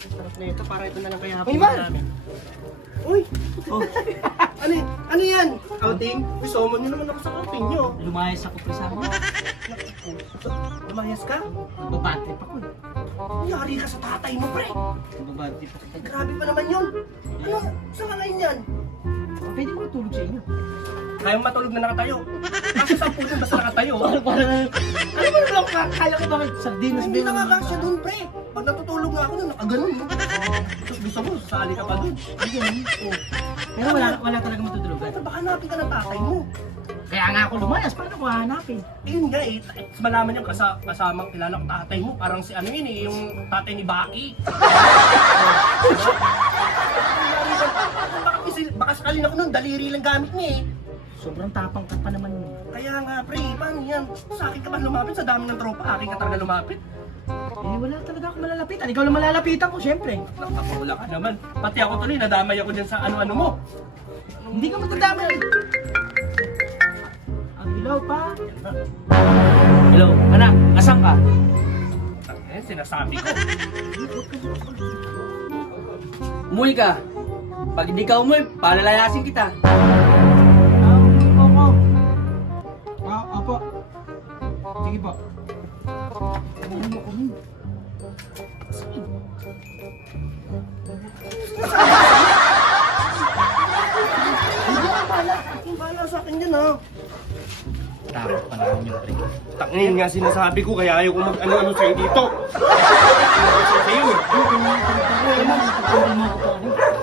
Sarap na ito, para ito na lang kaya Uy, man! namin. Uy! Oh. ano yan? Outing? Gusto mo nyo naman ako sa outing nyo. Lumayas ako pre sa mo. Lumayas ka? Nagbabad trip ako eh. Yari ka sa tatay mo, pre. Nagbabad trip ako. Grabe pa naman yun. Ano? Saan ka ngayon yan? Pwede mo tulog sa inyo. Kaya matulog na nakatayo. Kasi 10 dun basta nakatayo. Parang, ano mo naman kaya ko bakit sardinas Hindi nakakasya dun, pre. Pag natutulog nga ako dun, nakaganon. No? Tapos gusto mo, sali ka pa dun. Oh. Pero wala talaga matutulugan. Pero baka hanapin ka ng tatay mo. Kaya nga ako lumayas, paano ko hahanapin? Yun nga eh, malaman yung kasamang kilala ko tatay mo. Parang si ano yun eh, yung tatay ni Baki. Baka sakalin ako nun, daliri lang gamit niya eh. Sobrang tapang ka pa naman yun. Kaya nga pre, paano yan? Sa akin ka ba lumapit? Sa dami ng tropa, akin ka talaga lumapit. Eh wala talaga ako malalapitan. Ikaw lang malalapitan ko, syempre. Nakapula ka naman. Pati ako tuloy, nadamay ako dyan sa ano-ano mo. Hindi ka matadama. Ang ilaw pa. Hello, anak, asan ka? Eh, sinasabi ko. Umuwi ka. Pag hindi ka umuwi, palalayasin kita. Apo. Sige po. Yung bala sa akin yun ha. Takot pa naman yung pre. Tangin nga sinasabi ko, kaya ayaw ko mag-ano-ano sa'yo dito. Sa'yo eh.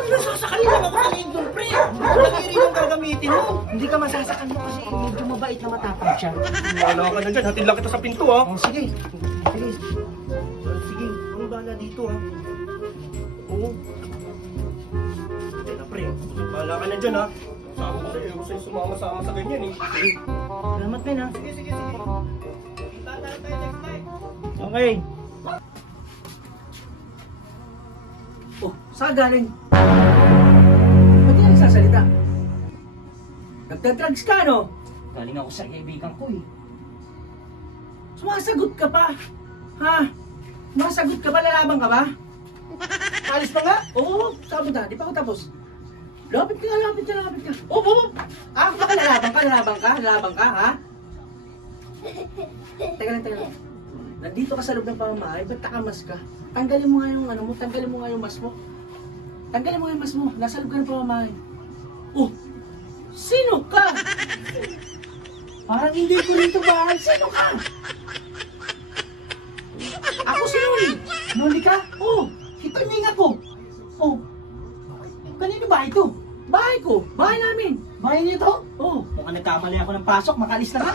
Nasasakalin lang ako sa lingkon, pre. Daliri yung gagamitin mo. Hindi ka masasakan mo kasi medyo mabait na matapang siya. Wala ka na dyan, hatid lang kita sa pinto ha. Oh, sige. Sige. Sige, ano bala dito ha? Oo. Teka pre, bala ka na dyan ha. Sabi ko sa'yo, ayaw ko sa'yo sumama-sama sa ganyan eh. Sige. Salamat men ha. Sige. Kita tayo next time. Okay. Oh, saan galing? Ba't yan nagsasalita? Nagdadrugs ka, no? Galing ako sa kaibigan ko eh. Sumasagot ka pa. Ha? Sumasagot ka ba? Lalaban ka ba? Alis pa nga? Oo, sabi na. Di pa ako tapos. Lapit ka. Oh. Ah, baka lalaban ka, ha? Teka lang. Nandito ka sa loob ng pamamahay, ba't takamas ka? Tanggalin mo nga yung ano mo, tanggalin mo nga yung mas mo. Tanggalin mo nga yung mas mo, nasa loob ka ng pamamahay. Oh, sino ka? Parang hindi ko rito bahay, sino ka? Ako si Noli. Noli ka? Oh, ito yung ako. Oh, kanino ba ito? Bahay ko, bahay namin. Bahay niyo to? Oh, Mukhang nagkamali ako ng pasok, makalis na ka.